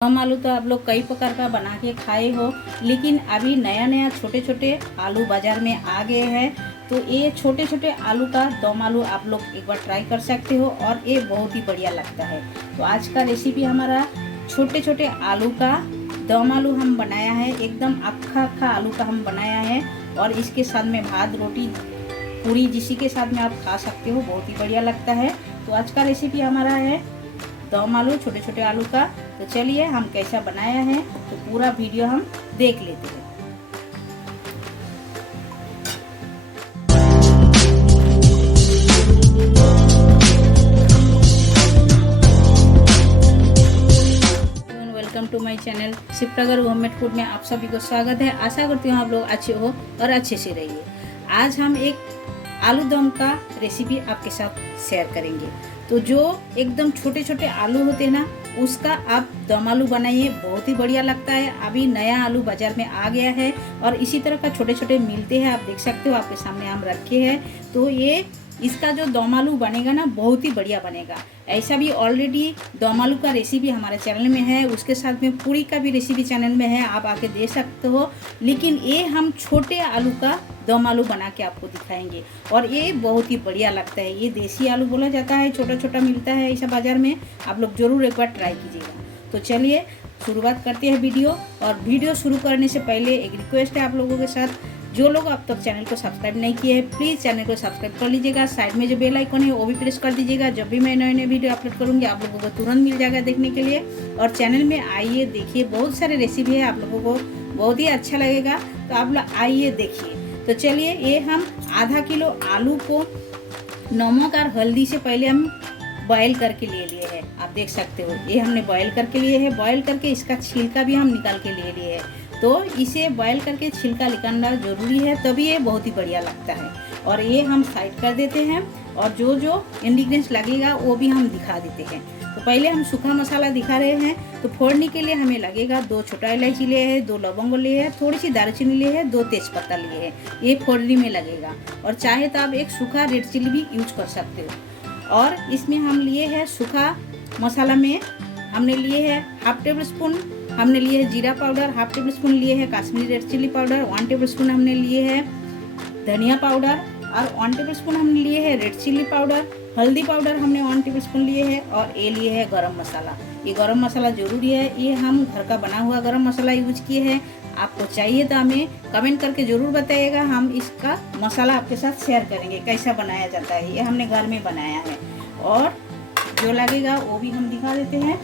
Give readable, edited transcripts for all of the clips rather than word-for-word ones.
दम आलू तो आप लोग कई प्रकार का बना के खाए हो, लेकिन अभी नया नया छोटे छोटे आलू बाज़ार में आ गए हैं। तो ये छोटे छोटे आलू का दम आलू आप लोग एक बार ट्राई कर सकते हो और ये बहुत ही बढ़िया लगता है। तो आज का रेसिपी हमारा छोटे छोटे आलू का दम आलू हम बनाया है, एकदम अक्खा अक्खा आलू का हम बनाया है। और इसके साथ में भात रोटी पूरी जिसी के साथ में आप खा सकते हो, बहुत ही बढ़िया लगता है। तो आज का रेसिपी हमारा है दम आलू, छोटे छोटे आलू का। तो चलिए हम कैसा बनाया है तो पूरा वीडियो हम देख लेते हैं। वेलकम टू माय चैनल शिप्रागर होममेड फूड में आप सभी को स्वागत है। आशा करती हूँ आप लोग अच्छे हो और अच्छे से रहिए। आज हम एक आलू दम का रेसिपी आपके साथ शेयर करेंगे। तो जो एकदम छोटे छोटे आलू होते हैं ना, उसका आप दम आलू बनाइए, बहुत ही बढ़िया लगता है। अभी नया आलू बाजार में आ गया है और इसी तरह का छोटे छोटे मिलते हैं, आप देख सकते हो, आपके सामने हम रखे हैं। तो ये इसका जो दम आलू बनेगा ना, बहुत ही बढ़िया बनेगा। ऐसा भी ऑलरेडी दम आलू का रेसिपी हमारे चैनल में है, उसके साथ में पूरी का भी रेसिपी चैनल में है, आप आके देख सकते हो। लेकिन ये हम छोटे आलू का दम आलू बना के आपको दिखाएंगे और ये बहुत ही बढ़िया लगता है। ये देसी आलू बोला जाता है, छोटा छोटा मिलता है ऐसा बाज़ार में, आप लोग ज़रूर एक बार ट्राई कीजिएगा। तो चलिए शुरुआत करते हैं वीडियो। और वीडियो शुरू करने से पहले एक रिक्वेस्ट है आप लोगों के साथ, जो लोग अब तक चैनल को सब्सक्राइब नहीं किए हैं प्लीज़ चैनल को सब्सक्राइब कर लीजिएगा। साइड में जो बेल आइकन है वो भी प्रेस कर दीजिएगा। जब भी मैं नए नए वीडियो अपलोड करूँगी आप लोगों को तुरंत मिल जाएगा देखने के लिए। और चैनल में आइए, देखिए, बहुत सारे रेसिपी है, आप लोगों को बहुत ही अच्छा लगेगा। तो आप लोग आइए देखिए। तो चलिए, ये हम आधा किलो आलू को नमक और हल्दी से पहले हम बॉयल करके ले लिए हैं, आप देख सकते हो। ये हमने बॉयल करके लिए है, बॉयल करके इसका छिलका भी हम निकाल के ले लिए है। तो इसे बॉयल करके छिलका निकालना ज़रूरी है, तभी ये बहुत ही बढ़िया लगता है। और ये हम साइड कर देते हैं और जो जो इंग्रेडिएंट्स लगेगा वो भी हम दिखा देते हैं। तो पहले हम सूखा मसाला दिखा रहे हैं। तो फोड़ने के लिए हमें लगेगा 2 छोटा इलायची लिए है, 2 लवंग लिए है, थोड़ी सी दालचीनी लिए है, 2 तेज़पत्ता लिए है, ये फोड़ने में लगेगा। और चाहे तो आप एक सूखा रेड चिली भी यूज कर सकते हो। और इसमें हम लिए हैं सूखा मसाला में हमने लिए है 1/2 टेबल स्पून हमने लिए है जीरा पाउडर, 1/2 टेबल स्पून लिए है Kashmiri red chili powder, 1 tablespoon हमने लिए है धनिया पाउडर और 1 टेबल स्पून हमने लिए है रेड चिली पाउडर। हल्दी पाउडर हमने 1 टेबल स्पून लिए है और ये लिए है गरम मसाला। ये गरम मसाला ज़रूरी है, ये हम घर का बना हुआ गरम मसाला यूज किए हैं। आपको चाहिए तो हमें कमेंट करके ज़रूर बताइएगा, हम इसका मसाला आपके साथ शेयर करेंगे कैसा बनाया जाता है। ये हमने घर में बनाया है और जो लगेगा वो भी हम दिखा देते हैं।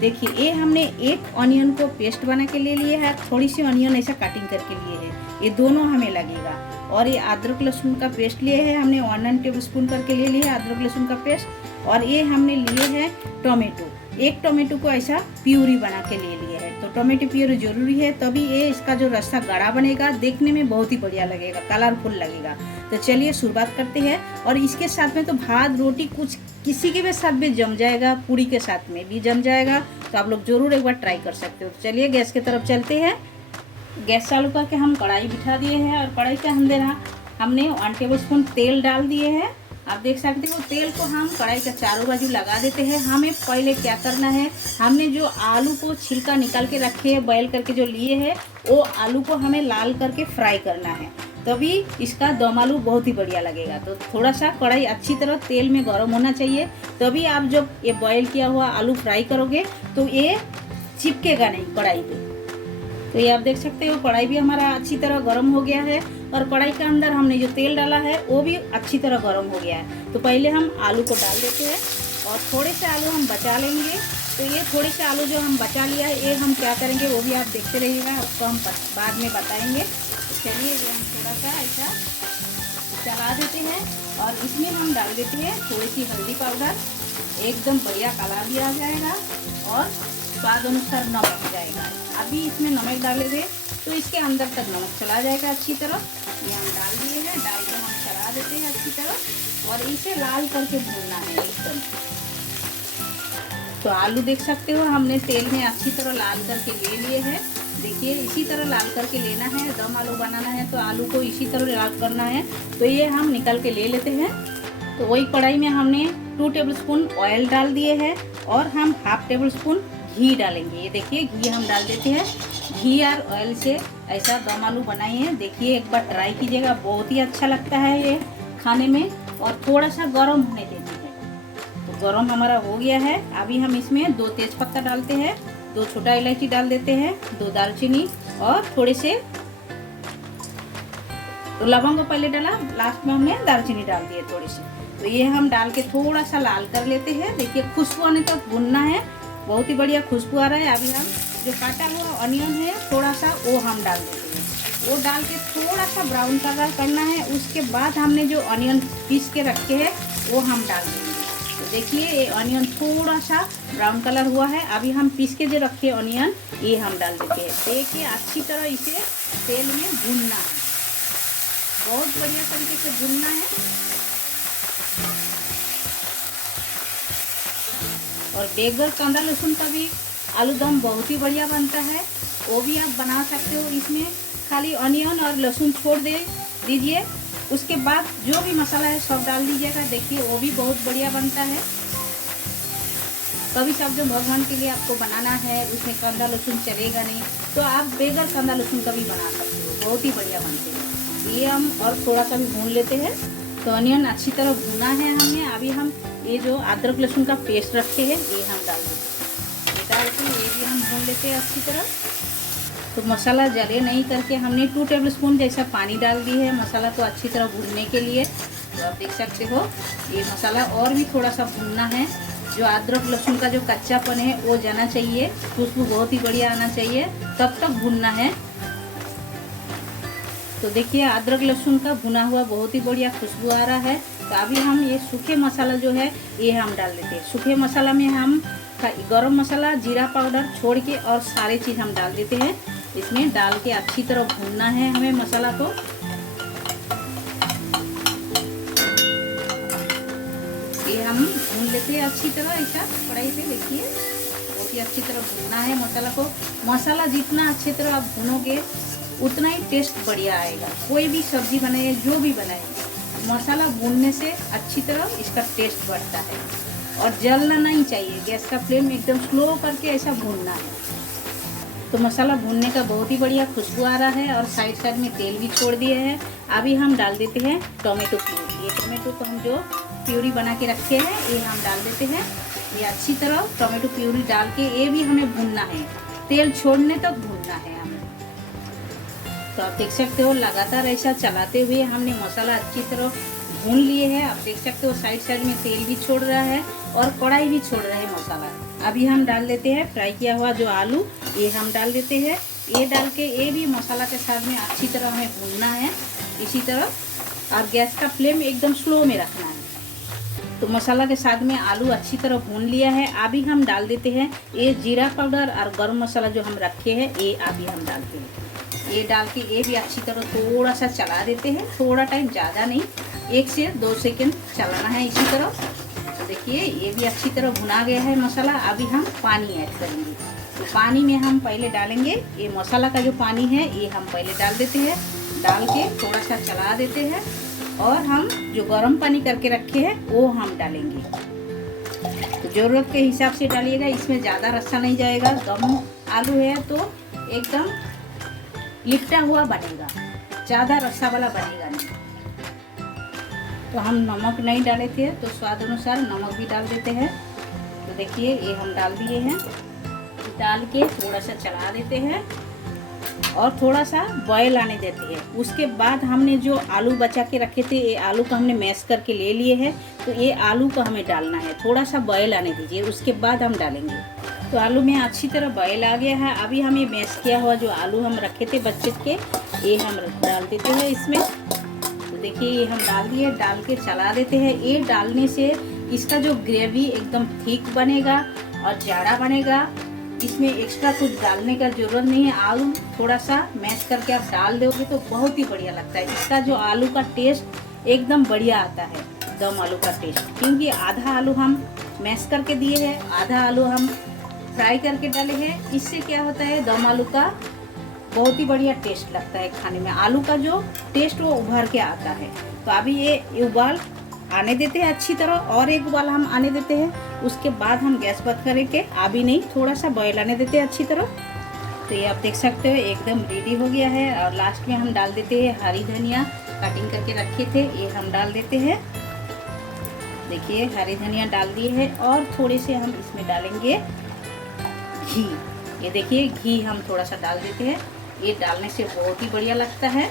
देखिए, ये हमने एक ऑनियन को पेस्ट बना के ले लिए है, थोड़ी सी ऑनियन ऐसा कटिंग करके लिए है, ये दोनों हमें लगेगा। और ये अदरक लहसुन का पेस्ट लिए है, हमने 1 टेबल स्पून करके ले लिया है अदरक लहसुन का पेस्ट। और ये हमने लिए है टोमेटो, एक टोमेटो को ऐसा प्यूरी बना के ले लिए है। तो टोमेटो प्यूरी जरूरी है, तभी ये इसका जो रस्सा गाढ़ा बनेगा, देखने में बहुत ही बढ़िया लगेगा, कलरफुल लगेगा। तो चलिए शुरुआत करते हैं। और इसके साथ में तो भात रोटी कुछ किसी के भी साथ भी जम जाएगा, पूरी के साथ में भी जम जाएगा। तो आप लोग ज़रूर एक बार ट्राई कर सकते हो। तो चलिए गैस की तरफ चलते हैं। गैस चालू करके हम कढ़ाई बिठा दिए हैं और कढ़ाई के अंदर हमने 1 टेबल स्पून तेल डाल दिए हैं। आप देख सकते हो, तेल को हम कढ़ाई के चारों बाजू लगा देते हैं। हमें पहले क्या करना है, हमने जो आलू को छिलका निकाल के रखे हैं, बॉयल करके जो लिए हैं, वो आलू को हमें लाल करके फ्राई करना है, तभी इसका दम आलू बहुत ही बढ़िया लगेगा। तो थोड़ा सा कढ़ाई अच्छी तरह तेल में गर्म होना चाहिए, तभी आप जब ये बॉयल किया हुआ आलू फ्राई करोगे तो ये चिपकेगा नहीं कढ़ाई पे। तो ये आप देख सकते हो, कढ़ाई भी हमारा अच्छी तरह गर्म हो गया है और कढ़ाई के अंदर हमने जो तेल डाला है वो भी अच्छी तरह गर्म हो गया है। तो पहले हम आलू को डाल देते हैं और थोड़े से आलू हम बचा लेंगे। तो ये थोड़े से आलू जो हम बचा लिया है, ये हम क्या करेंगे वो भी आप देखते रहिएगा, आपको हम बाद में बताएंगे। तो चलिए ये हम थोड़ा सा ऐसा चला देते हैं और इसमें हम डाल देते हैं थोड़ी सी हल्दी पाउडर, एकदम बढ़िया कलर भी आ जाएगा और स्वाद अनुसार नमक जाएगा। अभी इसमें नमक डालेंगे तो इसके अंदर तक नमक चला जाएगा अच्छी तरह। ये हम डाल दिए हैं, डाल के हम चला देते हैं अच्छी तरह और इसे लाल करके भूनना है एकदम। तो आलू देख सकते हो, हमने तेल में अच्छी तरह लाल करके ले लिए हैं। देखिए, इसी तरह लाल करके लेना है, दम आलू बनाना है तो आलू को इसी तरह लाल करना है। तो ये हम निकल के ले लेते हैं। तो वही कढ़ाई में हमने 2 टेबल स्पून ऑयल डाल दिए हैं और हम 1/2 टेबल स्पून घी डालेंगे। ये देखिए घी हम डाल देते हैं। घी और ऑयल से ऐसा दम आलू बनाइए, देखिए एक बार ट्राई कीजिएगा, बहुत ही अच्छा लगता है ये खाने में। और थोड़ा सा गर्म होने देते हैं। तो गर्म हमारा हो गया है। अभी हम इसमें 2 तेज़पत्ता डालते हैं, 2 छोटा इलायची डाल देते हैं, 2 दालचीनी और थोड़े से तो लवंग को पहले डाला, लास्ट में हमने दालचीनी डाल दिए थोड़ी सी। तो ये हम डाल के थोड़ा सा लाल कर लेते हैं। देखिए खुशबू आने तक भुनना है, बहुत ही बढ़िया खुशबू आ रहा है। अभी हम जो काटा हुआ ऑनियन है थोड़ा सा वो हम डाल देते हैं। वो डाल के थोड़ा सा ब्राउन कलर करना है। उसके बाद हमने जो ऑनियन पीस के रखे हैं वो हम डाल देंगे। तो देखिए ये ऑनियन थोड़ा सा ब्राउन कलर हुआ है। अभी हम पीस के जो रखे ऑनियन ये हम डाल देते हैं। देखिए अच्छी तरह इसे तेल में भूनना है, बहुत बढ़िया तरीके से भूनना है। और बेगर कांदा लहसुन का भी आलू दम बहुत ही बढ़िया बनता है, वो भी आप बना सकते हो। इसमें खाली ऑनियन और लहसुन छोड़ दीजिए, उसके बाद जो भी मसाला है सब डाल दीजिएगा। देखिए वो भी बहुत बढ़िया बनता है। कभी सब जो भगवान के लिए आपको बनाना है उसमें कांदा लहसुन चलेगा नहीं, तो आप बेगर कांदा लहसुन का भी बना सकते हो, बहुत ही बढ़िया बनते हैं। ये हम और थोड़ा सा भी भून लेते हैं। तो ऑनियन अच्छी तरह भुना है हमने। अभी हम ये जो अदरक लहसुन का पेस्ट रखे हैं ये हम डाल देते हैं। ये डाल के ये भी हम भून लेते हैं अच्छी तरह। तो मसाला जले नहीं करके हमने 2 टेबलस्पून जैसा पानी डाल दी है मसाला को अच्छी तरह भूनने के लिए। तो आप देख सकते हो ये मसाला और भी थोड़ा सा भूनना है। जो अदरक लहसुन का जो कच्चापन है वो जाना चाहिए, खुशबू बहुत ही बढ़िया आना चाहिए, तब तक भूनना है। तो देखिए अदरक लहसुन का भुना हुआ बहुत ही बढ़िया खुशबू आ रहा है। तो अभी हम ये सूखे मसाला जो है ये हम डाल देते हैं। सूखे मसाला में हम गरम मसाला, जीरा पाउडर छोड़ के और सारे चीज़ हम डाल देते हैं। इसमें डाल के अच्छी तरह भूनना है हमें मसाला को। ये हम भून लेते हैं अच्छी तरह ऐसा कढ़ाई पे। देखिए बहुत ही अच्छी तरह भूनना है मसाला को। मसाला जितना अच्छी तरह आप भूनोगे उतना ही टेस्ट बढ़िया आएगा। कोई भी सब्जी बनाए, जो भी बनाए, मसाला भूनने से अच्छी तरह इसका टेस्ट बढ़ता है। और जलना नहीं चाहिए, गैस का फ्लेम एकदम स्लो करके ऐसा भूनना है। तो मसाला भूनने का बहुत ही बढ़िया खुशबू आ रहा है और साइड साइड में तेल भी छोड़ दिए हैं। अभी हम डाल देते हैं टोमेटो प्यूरी। ये टोमेटो को हम जो प्यूरी बना के रखे हैं ये हम डाल देते हैं। ये अच्छी तरह टोमेटो प्यूरी डाल के ये भी हमें भूनना है, तेल छोड़ने तक भूनना है हमें। तो आप देख सकते हो लगातार ऐसा चलाते हुए हमने मसाला अच्छी तरह भून लिए हैं। आप देख सकते हो साइड साइड में तेल भी छोड़ रहा है और कढ़ाई भी छोड़ रहा है मसाला। अभी हम डाल देते हैं फ्राई किया हुआ जो आलू, ये हम डाल देते हैं। ये डाल के ये भी मसाला के साथ में अच्छी तरह हमें भूनना है इसी तरह। और गैस का फ्लेम एकदम स्लो में रखना है। तो मसाला के साथ में आलू अच्छी तरह भून लिया है। अभी हम डाल देते हैं ये जीरा पाउडर और गरम मसाला जो हम रखे हैं ये अभी हम डालते हैं। ये डाल के ये भी अच्छी तरह थोड़ा सा चला देते हैं, थोड़ा टाइम, ज़्यादा नहीं, 1 से 2 सेकंड चलाना है इसी तरह। तो देखिए ये भी अच्छी तरह भुना गया है मसाला। अभी हम पानी ऐड करेंगे। तो पानी में हम पहले डालेंगे ये मसाला का जो पानी है ये हम पहले डाल देते हैं। डाल के थोड़ा सा चला देते हैं और हम जो गर्म पानी करके रखे हैं वो हम डालेंगे। तो ज़रूरत के हिसाब से डालिएगा, इसमें ज़्यादा रस्सा नहीं जाएगा। दम आलू है तो एकदम लिपटा हुआ बनेगा, ज़्यादा रस्सा वाला बनेगा नहीं। तो हम नमक नहीं डाले थे तो स्वाद अनुसार नमक भी डाल देते हैं। तो देखिए ये हम डाल दिए हैं। डाल के थोड़ा सा चला देते हैं और थोड़ा सा बॉयल आने देते हैं। उसके बाद हमने जो आलू बचा के रखे थे ये आलू को हमने मैश करके ले लिए हैं। तो ये आलू को हमें डालना है, थोड़ा सा बॉयल आने दीजिए, उसके बाद हम डालेंगे। तो आलू में अच्छी तरह बॉयल आ गया है। अभी हम ये मैश किया हुआ जो आलू हम रखे थे बच्चे के ये हम डाल देते हैं इसमें। तो देखिए ये हम डाल दिए, डाल के चला देते हैं। ये डालने से इसका जो ग्रेवी एकदम थिक बनेगा और जाड़ा बनेगा। इसमें एक्स्ट्रा कुछ डालने का ज़रूरत नहीं है। आलू थोड़ा सा मैश करके आप डाल दोगे तो बहुत ही बढ़िया लगता है। इसका जो आलू का टेस्ट एकदम बढ़िया आता है, दम आलू का टेस्ट। क्योंकि आधा आलू हम मैश करके दिए हैं, आधा आलू हम फ्राई करके डाले हैं। इससे क्या होता है दम आलू का बहुत ही बढ़िया टेस्ट लगता है खाने में। आलू का जो टेस्ट वो उभर के आता है। तो अभी ये उबाल आने देते हैं अच्छी तरह, और एक उबाला हम आने देते हैं। उसके बाद हम गैस बंद करके, अभी नहीं, थोड़ा सा बॉयल आने देते हैं अच्छी तरह। तो ये आप देख सकते हो एकदम रेडी हो गया है। और लास्ट में हम डाल देते हैं हरी धनिया, कटिंग करके रखे थे, ये हम डाल देते हैं। देखिए हरी धनिया डाल दिए है, और थोड़े से हम इसमें डालेंगे घी। ये देखिए घी हम थोड़ा सा डाल देते हैं, ये डालने से बहुत ही बढ़िया लगता है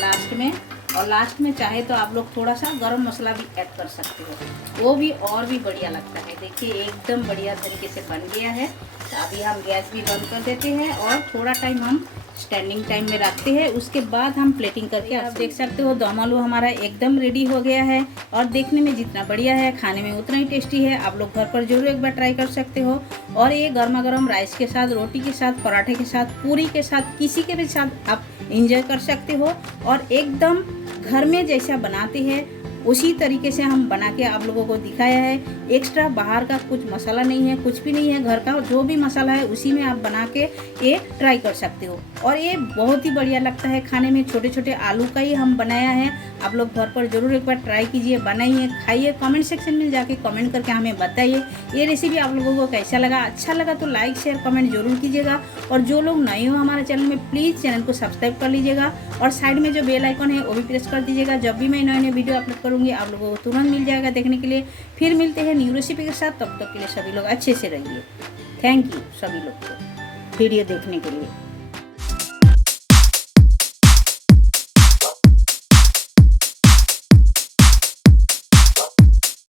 लास्ट में। और लास्ट में चाहे तो आप लोग थोड़ा सा गरम मसाला भी ऐड कर सकते हो, वो भी और भी बढ़िया लगता है। देखिए एकदम बढ़िया तरीके से बन गया है। तो अभी हम गैस भी बंद कर देते हैं, और थोड़ा टाइम हम स्टैंडिंग टाइम में रखते हैं। उसके बाद हम प्लेटिंग करके, आप देख सकते हो दम आलू हमारा एकदम रेडी हो गया है। और देखने में जितना बढ़िया है, खाने में उतना ही टेस्टी है। आप लोग घर पर जरूर एक बार ट्राई कर सकते हो। और ये गर्मा गर्म राइस के साथ, रोटी के साथ, पराठे के साथ, पूरी के साथ, किसी के भी साथ आप इंजॉय कर सकते हो। और एकदम घर में जैसा बनाते हैं उसी तरीके से हम बना के आप लोगों को दिखाया है। एक्स्ट्रा बाहर का कुछ मसाला नहीं है, कुछ भी नहीं है, घर का जो भी मसाला है उसी में आप बना के ये ट्राई कर सकते हो। और ये बहुत ही बढ़िया लगता है खाने में। छोटे छोटे आलू का ही हम बनाया है। आप लोग घर पर जरूर एक बार ट्राई कीजिए, बनाइए, खाइए। कमेंट सेक्शन में जाके कमेंट करके हमें बताइए ये रेसिपी आप लोगों को कैसा लगा। अच्छा लगा तो लाइक शेयर कमेंट जरूर कीजिएगा। और जो लोग नए हो हमारे चैनल में, प्लीज़ चैनल को सब्सक्राइब कर लीजिएगा, और साइड में जो बेल आइकन है वो भी प्रेस कर दीजिएगा। जब भी मैं नए नए वीडियो अपलोड करूँगी आप लोगों को तुरंत मिल जाएगा देखने के लिए। फिर मिलते हैं न्यू रेसिपी के साथ, तब तक के लिए सभी लोग अच्छे से रहिए। थैंक यू सभी लोग को वीडियो देखने के लिए।